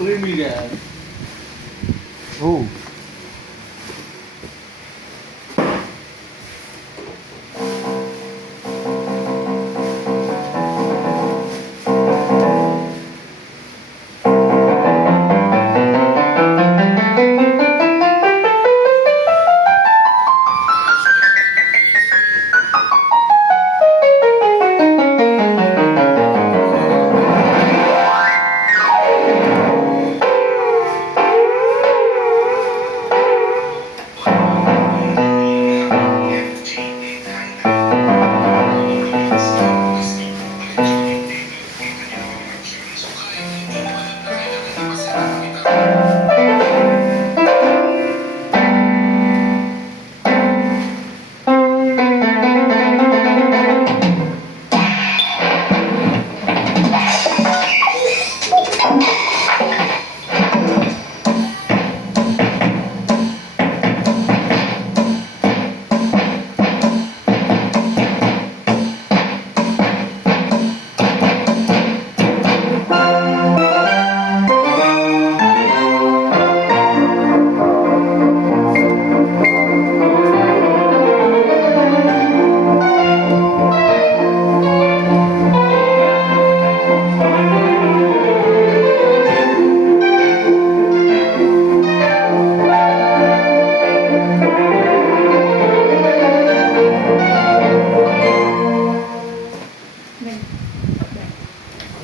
3 million. Oh.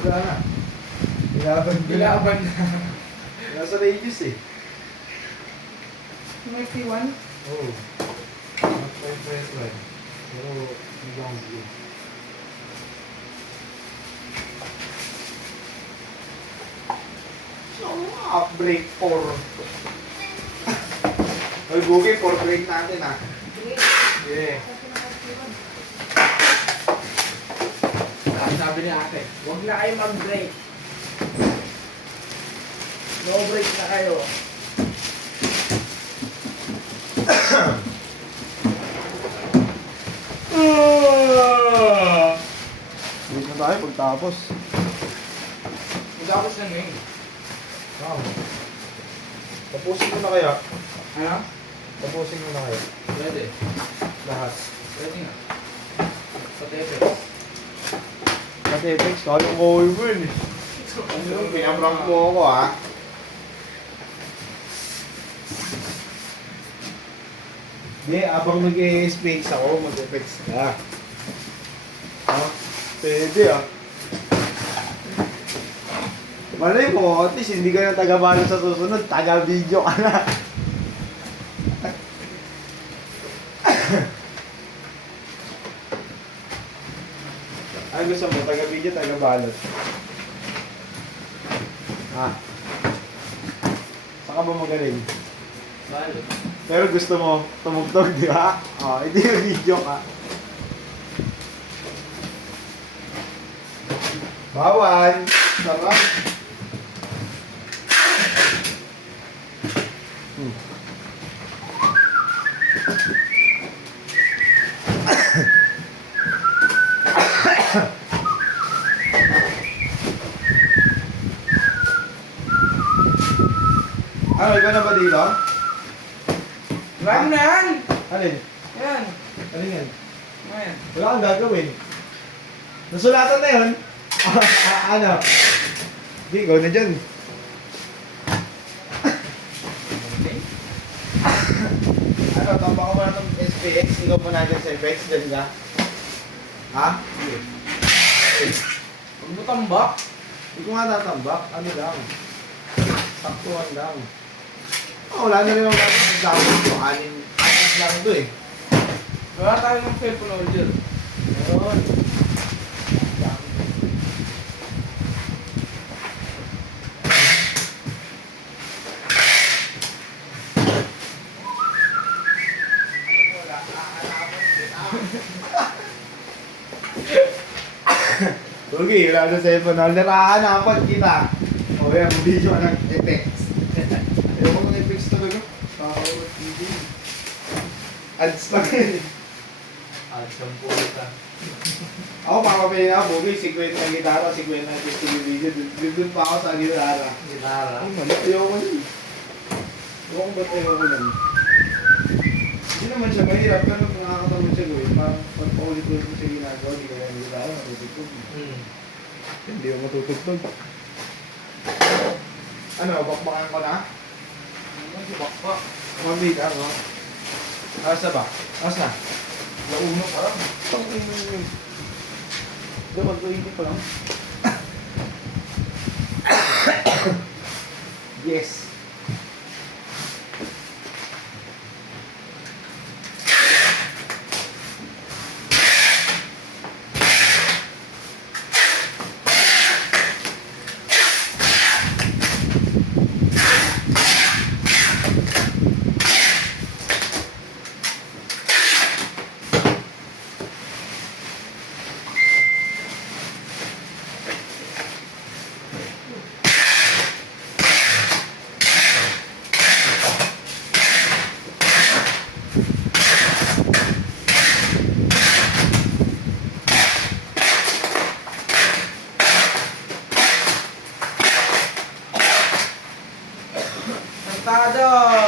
Wala na. Bilaban na. Nasa radius eh. May P1? Oo. Not my friend line. Pero hindi lang view. So, break 4. Ay, Googie, 4 break natin ah. Yeah. Sabi ni ate, huwag na kayo mag-break. No break na kayo. Break na tayo pagtapos. Magkapos na ngayon. Wow. Tapusin mo na kaya? Ano? Tapusin mo na kaya? Pwede. Lahat. Pwede nga. Sa Tepes. Kasi FX, kalong ko yun eh. Pinabrank mo ako ah. Hindi, abang mag-e-space ako, mag-effects ka. Ha? Pwede ah. Malay mo, at least hindi ka na taga-balo sa susunod, taga-video ka na. Ay, gusto mo, taga-video, taga-balot. Ha? Saan ka ba magaling? Balo. Pero gusto mo tumugtog, di ba? Oh, hindi yung video ka. Bawan! Sarap! Ano, ikaw na ba dito? Run na yan! Alin? Yan. Alin yan? Yan. Wala kang gagawin. Nasulatan na yun. Ano? Hindi, ikaw na dyan. Okay. Ano, tambak ko muna itong SPX. Ikaw po natin sa FX. Dyan ka. Ha? Huwag mo tambak. Hindi ko nga tatambak. Ano lang? Saktuhan lang. Oh, wala na rin ang gagawin. Gagawin ko. Anin lang ito eh. Wala tayo ng cellphone order. Meron. Okay, wala na cellphone. Hahanapan kita. O yan, video ka ng effects. Ayaw ko ng effects talaga. Power TV. Ads pa rin. At 10 ka. Ako papapili na ako, Bobby, 50 na gitara, 50 na video. Doon pa ako sa gitara. Gitara. Ay, mali. Ayoko nun. Ayoko ba't ayoko nun? Hindi naman siya mahirap, pero nakakatamad siya gawin. Parang pag paulit-ulit mo siya ginagawa, hindi ka yung gitara, matutugtog. Hindi ako matutugtog. Ano, bakbakan ko na? Ano si Bakbak? Mabig, ano? Asa na ba? As na? Launo pa lang. Mag-20 pa lang. Yes. Kantado!